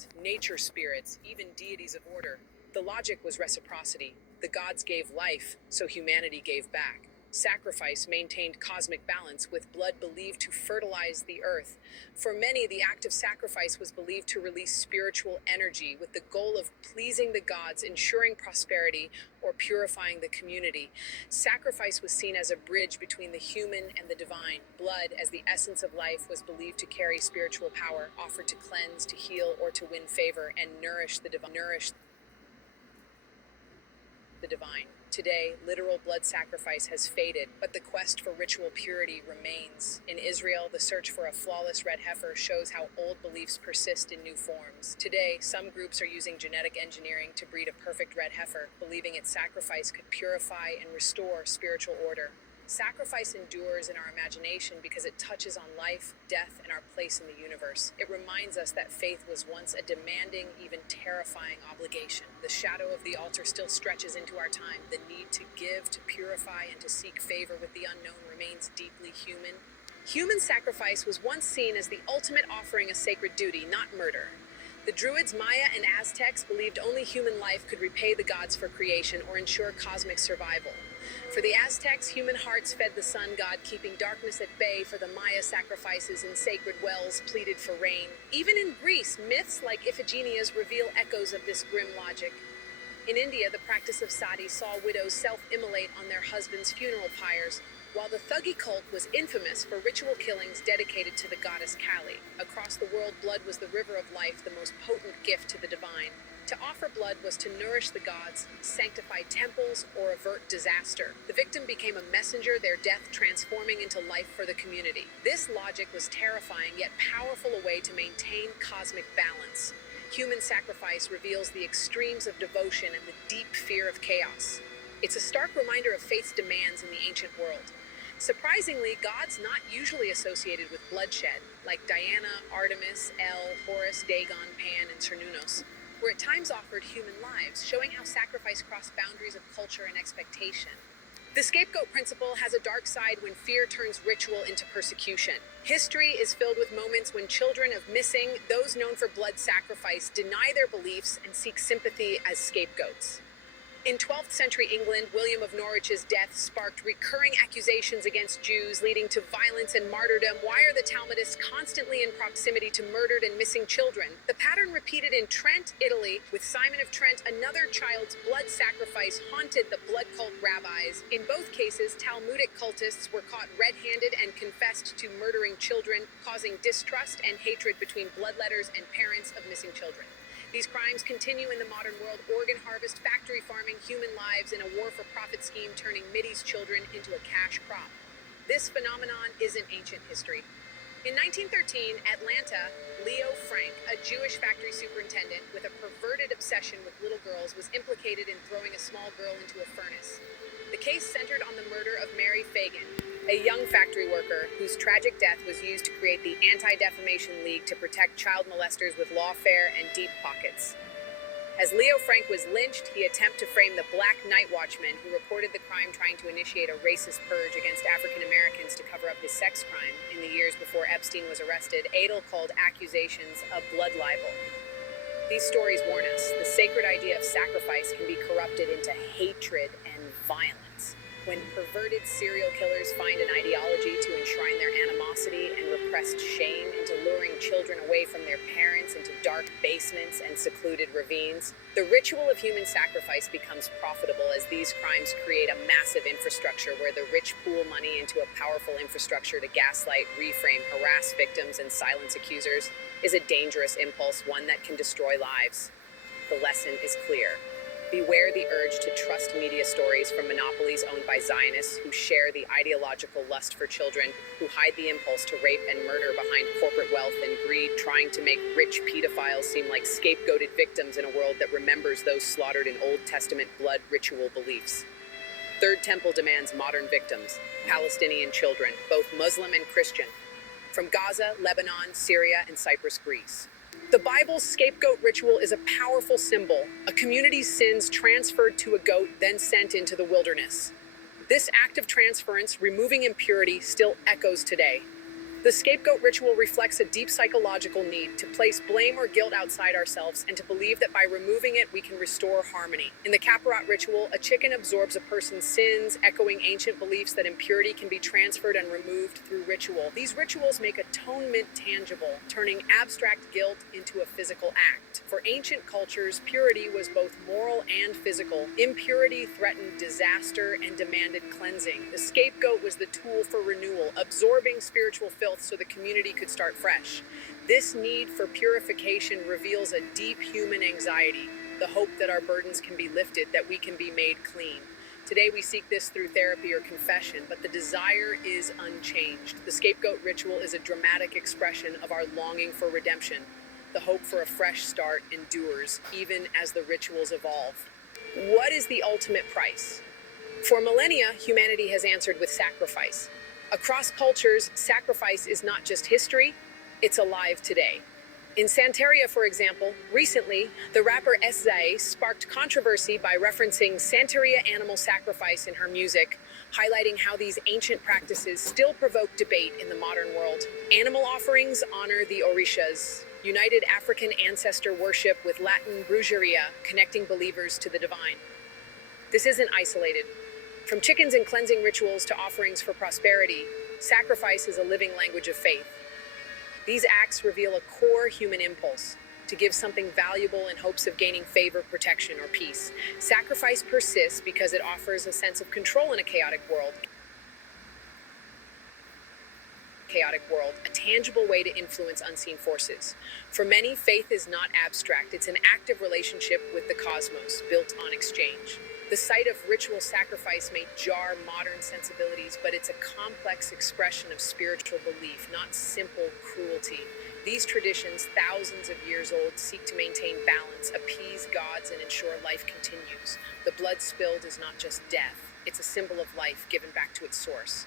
gods, nature spirits, even deities of order. The logic was reciprocity. The gods gave life, so humanity gave back. Sacrifice maintained cosmic balance, with blood believed to fertilize the earth. For many, the act of sacrifice was believed to release spiritual energy, with the goal of pleasing the gods, ensuring prosperity, or purifying the community. Sacrifice was seen as a bridge between the human and the divine. Blood, as the essence of life, was believed to carry spiritual power, offered to cleanse, to heal, or to win favor, and nourish the divine. Today, literal blood sacrifice has faded, but the quest for ritual purity remains. In Israel, the search for a flawless red heifer shows how old beliefs persist in new forms. Today, some groups are using genetic engineering to breed a perfect red heifer, believing its sacrifice could purify and restore spiritual order. Sacrifice endures in our imagination because it touches on life, death, and our place in the universe. It reminds us that faith was once a demanding, even terrifying obligation. The shadow of the altar still stretches into our time. The need to give, to purify, and to seek favor with the unknown remains deeply human. Human sacrifice was once seen as the ultimate offering a sacred duty, not murder. The Druids, Maya, and Aztecs believed only human life could repay the gods for creation or ensure cosmic survival. For the Aztecs, human hearts fed the sun god, keeping darkness at bay. For the Maya, sacrifices in sacred wells pleaded for rain. Even in Greece, myths like Iphigenia's reveal echoes of this grim logic. In India, the practice of sati saw widows self-immolate on their husbands' funeral pyres, while the Thuggee cult was infamous for ritual killings dedicated to the goddess Kali. Across the world, blood was the river of life, the most potent gift to the divine. To offer blood was to nourish the gods, sanctify temples, or avert disaster. The victim became a messenger, their death transforming into life for the community. This logic was terrifying, yet powerful a way to maintain cosmic balance. Human sacrifice reveals the extremes of devotion and the deep fear of chaos. It's a stark reminder of faith's demands in the ancient world. Surprisingly, gods not usually associated with bloodshed, like Diana, Artemis, El, Horus, Dagon, Pan, and Cernunnos, were at times offered human lives, showing how sacrifice crossed boundaries of culture and expectation. The scapegoat principle has a dark side when fear turns ritual into persecution. History is filled with moments when children of missing, those known for blood sacrifice, deny their beliefs and seek sympathy as scapegoats. In 12th century England, William of Norwich's death sparked recurring accusations against Jews, leading to violence and martyrdom. Why are the Talmudists constantly in proximity to murdered and missing children? The pattern repeated in Trent, Italy, with Simon of Trent, another child's blood sacrifice haunted the blood cult rabbis. In both cases, Talmudic cultists were caught red-handed and confessed to murdering children, causing distrust and hatred between bloodletters and parents of missing children. These crimes continue in the modern world: organ harvest, factory farming, human lives in a war-for-profit scheme turning Mideast children into a cash crop. This phenomenon isn't ancient history. In 1913, Atlanta, Leo Frank, a Jewish factory superintendent with a perverted obsession with little girls, was implicated in throwing a small girl into a furnace. The case centered on the murder of Mary Fagan, a young factory worker whose tragic death was used to create the Anti-Defamation League to protect child molesters with lawfare and deep pockets. As Leo Frank was lynched, he attempted to frame the Black Night Watchman, who reported the crime, trying to initiate a racist purge against African Americans to cover up his sex crime. In the years before Epstein was arrested, Adel called accusations a blood libel. These stories warn us the sacred idea of sacrifice can be corrupted into hatred and violence. When perverted serial killers find an ideology to enshrine their animosity and repressed shame into luring children away from their parents into dark basements and secluded ravines, the ritual of human sacrifice becomes profitable, as these crimes create a massive infrastructure where the rich pool money into a powerful infrastructure to gaslight, reframe, harass victims, and silence accusers. Is a dangerous impulse, one that can destroy lives. The lesson is clear. Beware the urge to trust media stories from monopolies owned by Zionists who share the ideological lust for children, who hide the impulse to rape and murder behind corporate wealth and greed, trying to make rich pedophiles seem like scapegoated victims in a world that remembers those slaughtered in Old Testament blood ritual beliefs. Third Temple demands modern victims, Palestinian children, both Muslim and Christian, from Gaza, Lebanon, Syria, and Cyprus, Greece. The Bible's scapegoat ritual is a powerful symbol, a community's sins transferred to a goat, then sent into the wilderness. This act of transference, removing impurity, still echoes today. The scapegoat ritual reflects a deep psychological need to place blame or guilt outside ourselves and to believe that by removing it, we can restore harmony. In the Kaparat ritual, a chicken absorbs a person's sins, echoing ancient beliefs that impurity can be transferred and removed through ritual. These rituals make atonement tangible, turning abstract guilt into a physical act. For ancient cultures, purity was both moral and physical. Impurity threatened disaster and demanded cleansing. The scapegoat was the tool for renewal, absorbing spiritual filth so the community could start fresh. This need for purification reveals a deep human anxiety, the hope that our burdens can be lifted, that we can be made clean. Today we seek this through therapy or confession, but the desire is unchanged. The scapegoat ritual is a dramatic expression of our longing for redemption. The hope for a fresh start endures, even as the rituals evolve. What is the ultimate price? For millennia, humanity has answered with sacrifice. Across cultures, sacrifice is not just history, it's alive today. In Santeria, for example, recently, the rapper SZA sparked controversy by referencing Santeria animal sacrifice in her music, highlighting how these ancient practices still provoke debate in the modern world. Animal offerings honor the Orishas, united African ancestor worship with Latin brujeria, connecting believers to the divine. This isn't isolated. From chickens and cleansing rituals to offerings for prosperity, sacrifice is a living language of faith. These acts reveal a core human impulse to give something valuable in hopes of gaining favor, protection, or peace. Sacrifice persists because it offers a sense of control in a chaotic world, a tangible way to influence unseen forces. For many, faith is not abstract, it's an active relationship with the cosmos, built on exchange. The sight of ritual sacrifice may jar modern sensibilities, but it's a complex expression of spiritual belief, not simple cruelty. These traditions, thousands of years old, seek to maintain balance, appease gods, and ensure life continues. The blood spilled is not just death, it's a symbol of life given back to its source.